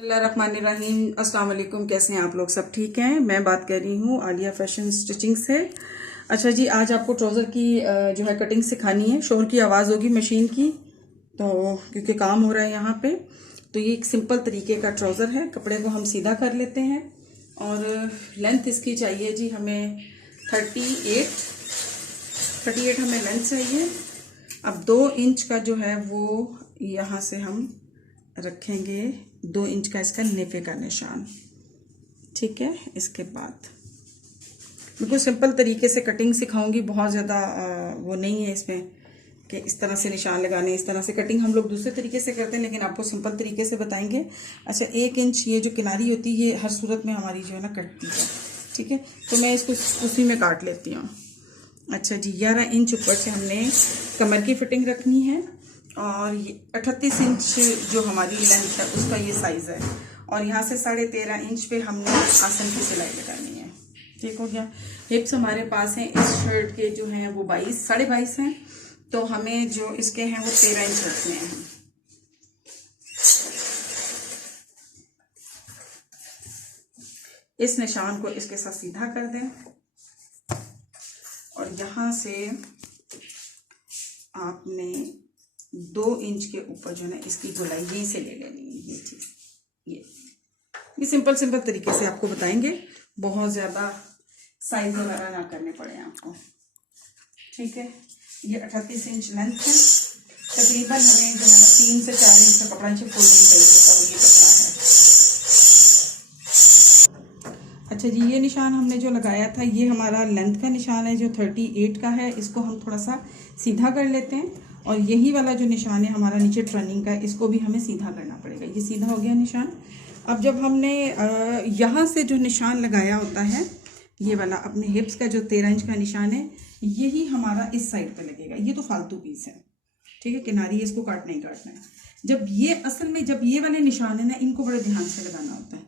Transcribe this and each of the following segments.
बिस्मिल्लाहिर्रहमानिर्रहीम। अस्सलाम वालेकुम। कैसे हैं आप लोग? सब ठीक हैं? मैं बात कर रही हूँ आलिया फैशन स्टिचिंग से। अच्छा जी, आज आपको ट्राउज़र की जो है कटिंग सिखानी है। शोर की आवाज़ होगी मशीन की, तो क्योंकि काम हो रहा है यहाँ पे। तो ये एक सिंपल तरीके का ट्राउज़र है। कपड़े को हम सीधा कर लेते हैं और लेंथ इसकी चाहिए जी हमें 38 हमें लेंथ चाहिए। अब 2 इंच का जो है वो यहाँ से हम रखेंगे, 2 इंच का इसका नेफे का निशान। ठीक है, इसके बाद बिल्कुल सिंपल तरीके से कटिंग सिखाऊंगी। बहुत ज़्यादा वो नहीं है इसमें कि इस तरह से निशान लगाने, इस तरह से कटिंग हम लोग दूसरे तरीके से करते हैं, लेकिन आपको सिंपल तरीके से बताएंगे। अच्छा, 1 इंच ये जो किनारी होती है ये हर सूरत में हमारी जो है ना कटती है। ठीक है, तो मैं इसको उसी में काट लेती हूँ। अच्छा जी, 11 इंच ऊपर से हमने कमर की फिटिंग रखनी है और ये 38 इंच जो हमारी लेंथ है उसका ये साइज़ है। और यहाँ से 13.5 इंच पे हमने आसन की सिलाई लगानी है। ठीक हो गया। हिप्स हमारे पास हैं इस शर्ट के जो हैं वो 22.5 हैं, तो हमें जो इसके हैं वो 13 इंच रखने हैं। इस निशान को इसके साथ सीधा कर दें और यहाँ से आपने 2 इंच के ऊपर जो है ना इसकी गोलाई यहीं से ले लेनी है। ये चीज़ ये सिंपल तरीके से आपको बताएंगे, बहुत ज़्यादा साइज वगैरह ना करने पड़े आपको। ठीक है, ये 38 इंच लेंथ है। तकरीबन हमें जो है ना 3 से 4 इंच का कपड़ा नीचे फोल्डिंग चाहिए, तब ये कपड़ा है। अच्छा जी, ये निशान हमने जो लगाया था ये हमारा लेंथ का निशान है जो 38 का है। इसको हम थोड़ा सा सीधा कर लेते हैं और यही वाला जो निशान है हमारा नीचे टर्निंग का, इसको भी हमें सीधा करना पड़ेगा। ये सीधा हो गया निशान। अब जब हमने यहाँ से जो निशान लगाया होता है ये वाला अपने हिप्स का जो 13 इंच का निशान है, यही हमारा इस साइड पे लगेगा। ये तो फालतू पीस है, ठीक है, किनारी इसको काटना ही काटना है। जब ये असल में जब ये वाले निशान है ना, इनको बड़े ध्यान से लगाना होता है।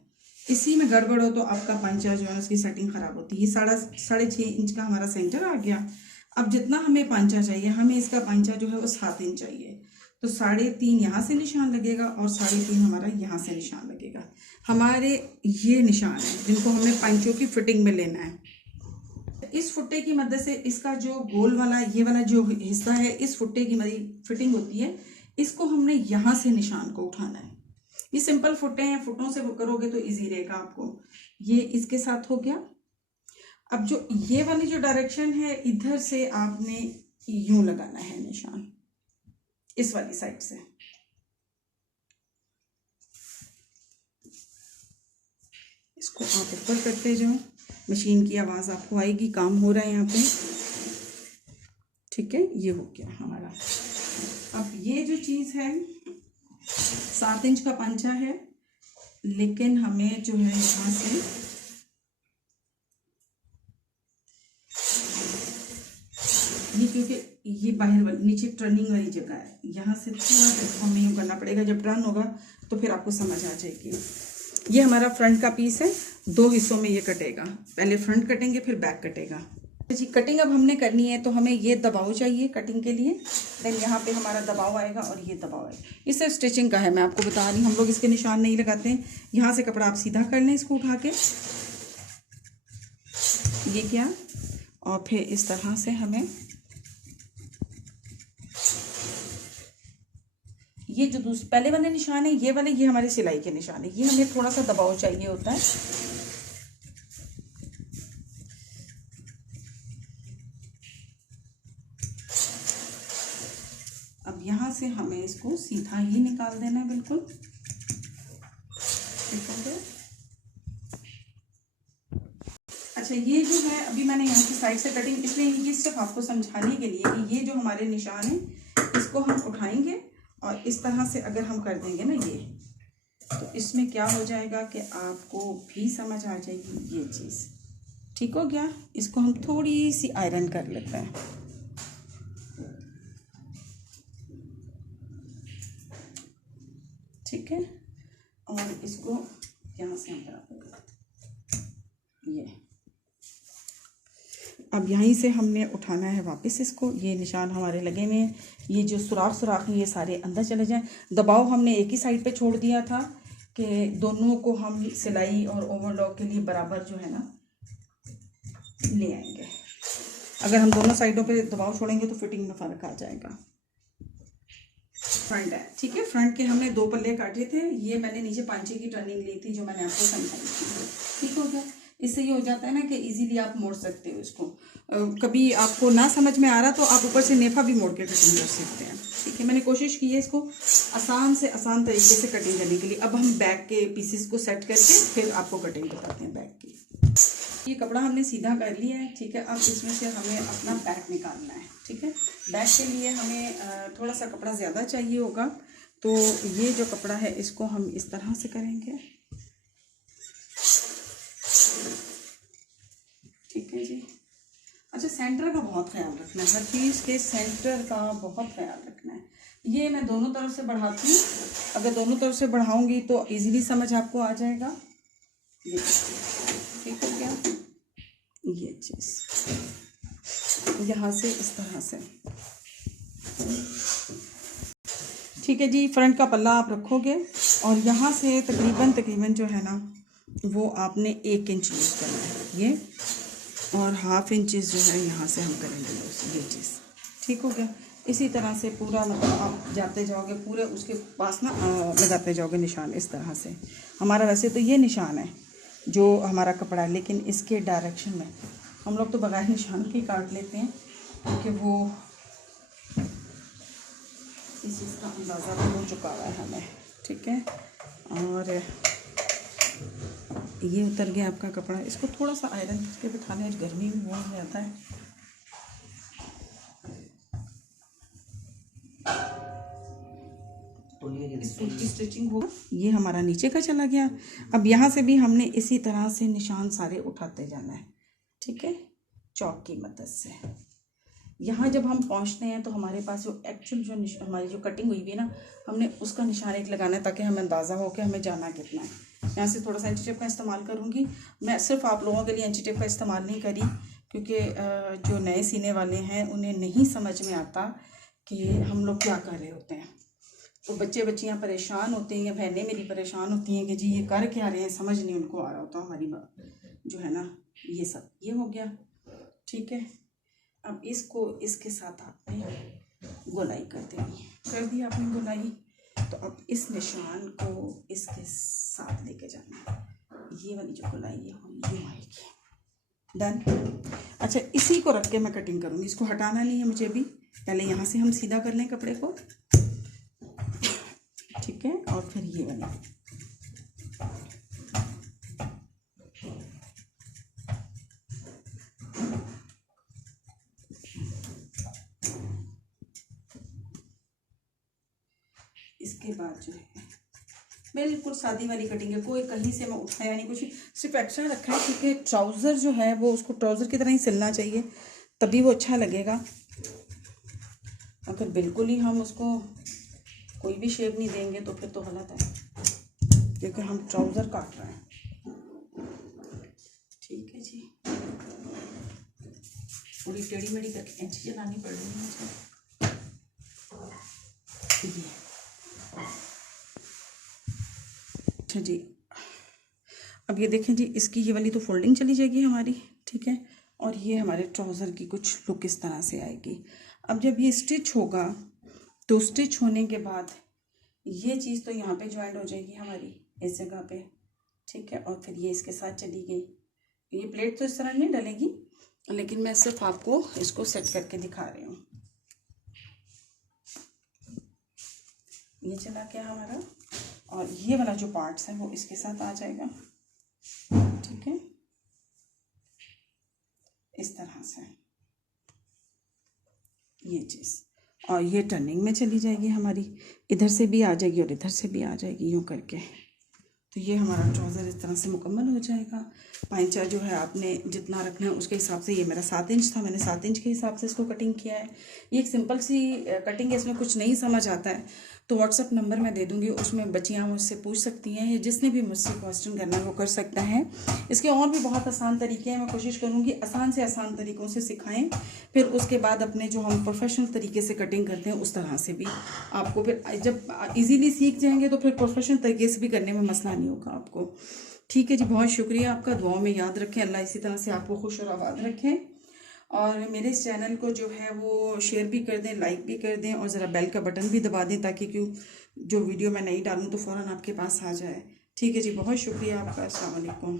इसी में गड़बड़ हो तो आपका पंचा जो है उसकी सेटिंग खराब होती है। ये 6.5 इंच का हमारा सेंटर आ गया। अब जितना हमें पंचा चाहिए, हमें इसका पंचा जो है वो 7 इंच चाहिए, तो 3.5 यहाँ से निशान लगेगा और 3.5 हमारा यहाँ से निशान लगेगा। हमारे ये निशान है जिनको हमें पंचों की फिटिंग में लेना है। इस फुट्टे की मदद से इसका जो गोल वाला ये वाला जो हिस्सा है, इस फुट्टे की हमारी फिटिंग होती है, इसको हमने यहाँ से निशान को उठाना है। ये सिंपल फुट्टे हैं, फुटों से करोगे तो इजी रहेगा आपको। ये इसके साथ हो गया। अब जो ये वाली जो डायरेक्शन है, इधर से आपने यूं लगाना है निशान, इस वाली साइड से। इसको आप ऊपर करते जाओ, मशीन की आवाज़ आपको आएगी। काम हो रहा है यहाँ पे। ठीक है, ये हो गया हमारा। अब ये जो चीज़ है 7 इंच का पंचा है, लेकिन हमें जो है यहाँ से ये, क्योंकि ये बाहर वाली नीचे टर्निंग वाली जगह है, यहाँ से थोड़ा सा हमें यूँ करना पड़ेगा। जब टर्न होगा तो फिर आपको समझ आ जाएगी। ये हमारा फ्रंट का पीस है, 2 हिस्सों में ये कटेगा। पहले फ्रंट कटेंगे फिर बैक कटेगा जी। कटिंग अब हमने करनी है तो हमें ये दबाव चाहिए कटिंग के लिए। देन यहाँ पे हमारा दबाव आएगा और ये दबाव आएगा। इससे स्टिचिंग का है, मैं आपको बता रही हूँ। हम लोग इसके निशान नहीं लगाते हैं। यहाँ से कपड़ा आप सीधा कर लें इसको उठा के, ये क्या, और फिर इस तरह से हमें ये जो पहले वाले निशान है, ये वाले, ये हमारे सिलाई के निशान है। ये हमें थोड़ा सा दबाव चाहिए होता है। अब यहाँ से हमें इसको सीधा ही निकाल देना है, बिल्कुल। अच्छा, ये जो है अभी मैंने यहाँ की साइड से कटिंग इसलिए ये सिर्फ आपको समझाने के लिए कि ये जो हमारे निशान है इसको हम उठाएंगे और इस तरह से अगर हम कर देंगे ना ये, तो इसमें क्या हो जाएगा कि आपको भी समझ आ जाएगी ये चीज़। ठीक हो गया। इसको हम थोड़ी सी आयरन कर लेते हैं। ठीक है, और इसको यहाँ से हम ये अब यहीं से हमने उठाना है वापस इसको। ये निशान हमारे लगे हुए हैं, ये जो सुराख हैं ये सारे अंदर चले जाएं। दबाव हमने एक ही साइड पे छोड़ दिया था कि दोनों को हम सिलाई और ओवरलॉक के लिए बराबर जो है ना ले आएंगे। अगर हम दोनों साइडों पे दबाव छोड़ेंगे तो फिटिंग में फ़र्क आ जाएगा। फ्रंट है, ठीक है। फ्रंट के हमने 2 पल्ले काटे थे। ये मैंने नीचे पांचे की टर्निंग ली थी जो मैंने आपको समझाई थी, ठीक हो गया। इससे ये हो जाता है ना कि इजीली आप मोड़ सकते हो इसको। कभी आपको ना समझ में आ रहा तो आप ऊपर से नेफा भी मोड़ के कटिंग कर सकते हैं, ठीक है। मैंने कोशिश की है इसको आसान से आसान तरीके से कटिंग करने के लिए। अब हम बैक के पीसेस को सेट करके फिर आपको कटिंग बताते हैं बैक की। ये कपड़ा हमने सीधा कर लिया है, ठीक है। अब इसमें से हमें अपना बैक निकालना है, ठीक है। बैक के लिए हमें थोड़ा सा कपड़ा ज़्यादा चाहिए होगा, तो ये जो कपड़ा है इसको हम इस तरह से करेंगे, ठीक है जी। अच्छा, सेंटर का बहुत ख्याल रखना है, हर चीज़ के सेंटर का बहुत ख्याल रखना है। ये मैं दोनों तरफ से बढ़ाती हूँ। अगर दोनों तरफ से बढ़ाऊँगी तो इजीली समझ आपको आ जाएगा। ये ठीक हो गया। ये चीज़ यहाँ से इस तरह से, ठीक है जी। फ्रंट का पल्ला आप रखोगे और यहाँ से तकरीबन जो है ना वो आपने 1 इंच यूज़ करना है ये, और 1/2 इंचेस जो है यहाँ से हम करेंगे यूज़। ये चीज़ ठीक हो गया। इसी तरह से पूरा मतलब आप जाते जाओगे पूरे उसके पास ना लगाते जाओगे निशान इस तरह से। हमारा वैसे तो ये निशान है जो हमारा कपड़ा है, लेकिन इसके डायरेक्शन में हम लोग तो बगैर निशान के काट लेते हैं क्योंकि वो इस चीज़ का अंदाज़ा तो हो चुका हुआ है हमें, ठीक है। और ये उतर गया आपका कपड़ा। इसको थोड़ा सा आयरन करके बिठाना है, गर्मी में बहुत ज़्यादा है। इस सूट की स्टिचिंग हो, ये हमारा नीचे का चला गया। अब यहाँ से भी हमने इसी तरह से निशान सारे उठाते जाना है, ठीक है, चौक की मदद से। यहाँ जब हम पहुँचते हैं तो हमारे पास जो एक्चुअल जो हमारी जो कटिंग हुई है ना, हमने उसका निशान एक लगाना है ताकि हमें अंदाज़ा हो कि हमें जाना कितना है। यहाँ से थोड़ा सा इंची टेप का इस्तेमाल करूँगी मैं। सिर्फ आप लोगों के लिए इंची टेप का इस्तेमाल नहीं करी क्योंकि जो नए सीने वाले हैं उन्हें नहीं समझ में आता कि हम लोग क्या कर रहे होते हैं। तो बच्चे बच्चियाँ परेशान होते हैं, बहनें मेरी परेशान होती हैं कि जी ये कर क्या रहे हैं, समझ नहीं उनको आ रहा होता हमारी बात जो है ना। ये सब ये हो गया, ठीक है। अब इसको इसके साथ आपने गोलाई कर देनी है। कर दी आपने गोलाई, तो अब इस निशान को इसके साथ लेके जाना है। ये वाली जो गोलाई है वो यूँ आएगी। डन। अच्छा, इसी को रख के मैं कटिंग करूँगी, इसको हटाना नहीं है मुझे अभी। पहले यहाँ से हम सीधा कर लें कपड़े को, ठीक है, और फिर ये वाला इसके बाद जो है बिल्कुल सादी वाली कटिंग है। कोई कहीं से मैं उठाया नहीं कुछ, सिर्फ एक्स्ट्रा रखा है क्योंकि ट्राउज़र जो है वो उसको ट्राउज़र की तरह ही सिलना चाहिए, तभी वो अच्छा लगेगा। अगर बिल्कुल ही हम उसको कोई भी शेप नहीं देंगे तो फिर तो गलत है, क्योंकि हम ट्राउज़र काट रहे हैं, ठीक है जी। पूरी टेढ़ी मेढ़ी करके कैंची चलानी पड़ रही है मुझे। अच्छा जी, अब ये देखें जी, इसकी ये वाली तो फोल्डिंग चली जाएगी हमारी, ठीक है। और ये हमारे ट्राउज़र की कुछ लुक इस तरह से आएगी। अब जब ये स्टिच होगा तो स्टिच होने के बाद ये चीज़ तो यहाँ पे ज्वाइंट हो जाएगी हमारी इस जगह पे, ठीक है। और फिर ये इसके साथ चली गई। ये प्लेट तो इस तरह नहीं डलेगी, लेकिन मैं सिर्फ आपको इसको सेट करके दिखा रही हूँ। ये चला गया हमारा, और ये वाला जो पार्ट्स है वो इसके साथ आ जाएगा, ठीक है, इस तरह से ये चीज़। और ये टर्निंग में चली जाएगी हमारी, इधर से भी आ जाएगी और इधर से भी आ जाएगी यूँ करके। तो ये हमारा ट्राउज़र इस तरह से मुकम्मल हो जाएगा। पांचा जो है आपने जितना रखना है उसके हिसाब से, ये मेरा 7 इंच था, मैंने 7 इंच के हिसाब से इसको कटिंग किया है। ये एक सिंपल सी कटिंग है, इसमें कुछ नहीं समझ आता है, तो व्हाट्सअप नंबर मैं दे दूँगी, उसमें बच्चियाँ मुझसे पूछ सकती हैं, या जिसने भी मुझसे क्वेश्चन करना है वो कर सकता है। इसके और भी बहुत आसान तरीके हैं, मैं कोशिश करूँगी आसान से आसान तरीक़ों से सिखाएं, फिर उसके बाद अपने जो हम प्रोफेशनल तरीके से कटिंग करते हैं उस तरह से भी आपको, फिर जब इजीली सीख जाएंगे तो फिर प्रोफेशनल तरीके से भी करने में मसला नहीं होगा आपको। ठीक है जी, बहुत शुक्रिया आपका, दुआओं में याद रखें, अल्लाह इसी तरह से आपको खुश और आबाद रखें। और मेरे इस चैनल को जो है वो शेयर भी कर दें, लाइक भी कर दें, और ज़रा बेल का बटन भी दबा दें ताकि जो वीडियो मैं नहीं डालूँ तो फ़ौरन आपके पास आ जाए। ठीक है जी, बहुत शुक्रिया आपका। अस्सलाम वालेकुम।